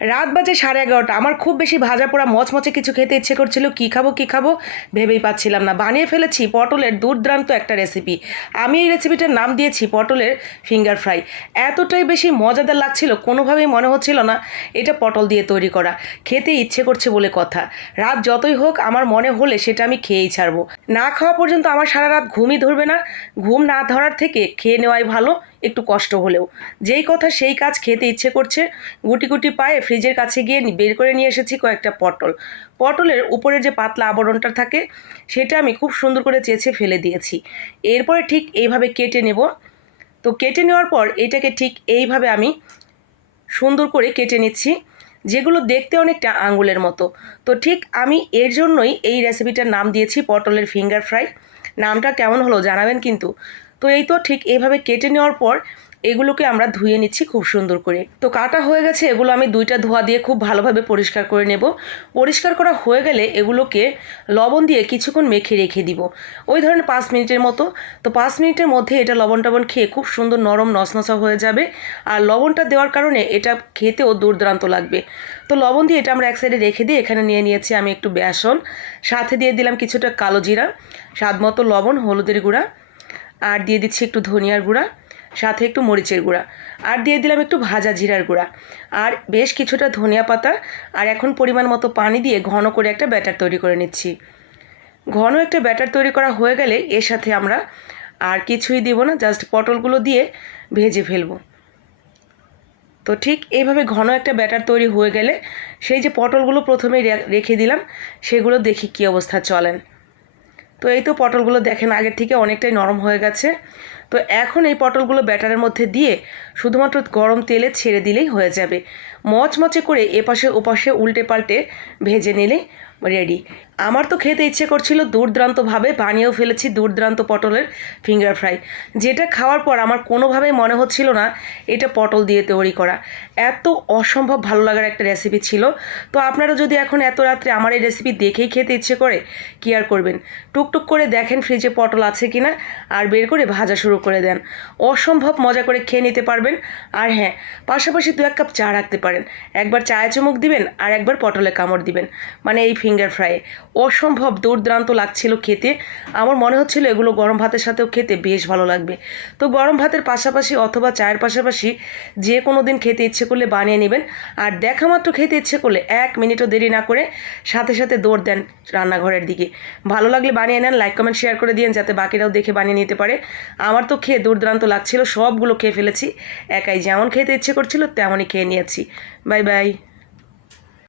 রাত বাজে সাড়ে এগারোটা। আমার খুব বেশি ভাজা পোড়া মচমচে কিছু খেতে ইচ্ছে করছিল। কী খাব কী খাব ভেবেই পাচ্ছিলাম না। বানিয়ে ফেলেছি পটলের দুর্দান্ত একটা রেসিপি আমি এই রেসিপিটার নাম দিয়েছি পটলের ফিঙ্গার ফ্রাই এতটাই বেশি মজাদার লাগছিল, কোনোভাবেই মনে হচ্ছিল না এটা পটল দিয়ে তৈরি করা। খেতে ইচ্ছে করছে বলে কথা। রাত যতই হোক, আমার মনে হলে সেটা আমি খেয়েই ছাড়বো। না খাওয়া পর্যন্ত আমার সারা রাত ঘুমই ধরবে না। ঘুম না ধরার থেকে খেয়ে নেওয়াই ভালো। একটু কষ্ট হলেও। যেই কথা সেই কাজ খেতে ইচ্ছে করছে, গুটি গুটি পায়ে ফ্রিজের কাছে গিয়ে বের করে নিয়ে এসেছি কয়েকটা পটল। পটলের উপরে যে পাতলা আবরণটা থাকে, সেটা আমি খুব সুন্দর করে চেঁচে ফেলে দিয়েছি। এরপরে ঠিক এইভাবে কেটে নেব। তো কেটে নেওয়ার পর এটাকে ঠিক এইভাবে আমি সুন্দর করে কেটে নিচ্ছি, যেগুলো দেখতে অনেকটা আঙুলের মতো। তো ঠিক আমি এর জন্যই এই রেসিপিটার নাম দিয়েছি পটলের ফিঙ্গার ফ্রাই নামটা কেমন হলো জানাবেন কিন্তু। তো এই তো ঠিক এইভাবে কেটে নেওয়ার পর এগুলোকে আমরা ধুয়ে নিচ্ছি খুব সুন্দর করে। তো কাটা হয়ে গেছে, এগুলো আমি দুইটা ধোয়া দিয়ে খুব ভালোভাবে পরিষ্কার করে নেব। পরিষ্কার করা হয়ে গেলে এগুলোকে লবণ দিয়ে কিছুক্ষণ মেখে রেখে দিব। ওই ধরনের পাঁচ মিনিটের মতো। তো পাঁচ মিনিটের মধ্যে এটা লবণ টবণ খেয়ে খুব সুন্দর নরম নসনসা হয়ে যাবে। আর লবণটা দেওয়ার কারণে এটা খেতেও দুর্দান্ত লাগবে। তো লবণ দিয়ে এটা আমরা এক সাইডে রেখে দিয়ে এখানে নিয়ে নিয়েছি আমি একটু বেসন। সাথে দিয়ে দিলাম কিছুটা কালো জিরা, স্বাদ মতো লবণ, হলুদের গুঁড়া। আর দিয়ে দিচ্ছি একটু ধনিয়ার গুঁড়া, সাথে একটু মরিচের গুঁড়া, আর দিয়ে দিলাম একটু ভাজা জিরার গুঁড়া। আর বেশ কিছুটা ধনিয়া পাতা, আর এখন পরিমাণ মতো পানি দিয়ে ঘন করে একটা ব্যাটার তৈরি করে নিচ্ছি। ঘন একটা ব্যাটার তৈরি করা হয়ে গেলে এর সাথে আমরা আর কিছুই দিব না, জাস্ট পটলগুলো দিয়ে ভেজে ফেলব। তো ঠিক এইভাবে ঘন একটা ব্যাটার তৈরি হয়ে গেলে সেই যে পটলগুলো প্রথমে রেখে দিলাম, সেগুলো দেখি কী অবস্থা চলেন। তো এই তো পটলগুলো দেখেন, আগের থেকে অনেকটাই নরম হয়ে গেছে। তো এখন এই পটলগুলো ব্যাটারের মধ্যে দিয়ে শুধুমাত্র গরম তেলে ছেড়ে দিলেই হয়ে যাবে। মচমচে করে এপাশে ওপাশে উল্টে পাল্টে ভেজে নিলেই রেডি আমার তো খেতে ইচ্ছে করছিল দুর্দান্তভাবে বানিয়েও ফেলেছি দুর্দান্ত পটলের ফিঙ্গার ফ্রাই যেটা খাওয়ার পর আমার কোনোভাবেই মনে হচ্ছিল না এটা পটল দিয়ে তৈরি করা। এত অসম্ভব ভালো লাগার একটা রেসিপি ছিল। তো আপনারা যদি এখন এত রাত্রে আমার এই রেসিপি দেখেই খেতে ইচ্ছে করে, কি আর করবেন? টুকটুক করে দেখেন ফ্রিজে পটল আছে কি না আর বের করে ভাজা শুরু করে দেন। অসম্ভব মজা করে খেয়ে নিতে পারবেন। আর হ্যাঁ পাশাপাশি দু এক কাপ চা রাখতে পারেন। একবার চায়ে চুমুক দিবেন আর একবার পটলে কামড় দিবেন। মানে এই ফিঙ্গার ফ্রাইয়ে অসম্ভব দুর্দান্ত লাগছিল খেতে। আমার মনে হচ্ছিল এগুলো গরম ভাতের সাথেও খেতে বেশ ভালো লাগবে। তো গরম ভাতের পাশাপাশি অথবা চায়ের পাশাপাশি যে কোনো দিন খেতে ইচ্ছে করলে বানিয়ে নেবেন। আর দেখা মাত্র খেতে ইচ্ছে করলে এক মিনিটও দেরি না করে সাথে সাথে দৌড় দেন রান্নাঘরের দিকে। ভালো লাগলে বানিয়ে নেন লাইক কমেন্ট শেয়ার করে দিন যাতে বাকিরাও দেখে বানিয়ে নিতে পারে। আমার তো খেয়ে দুর্দান্ত লাগছিল, সবগুলো খেয়ে ফেলেছি। একাই যেমন খেতে ইচ্ছে করছিল তেমনই খেয়ে নিয়েছি। Bye bye.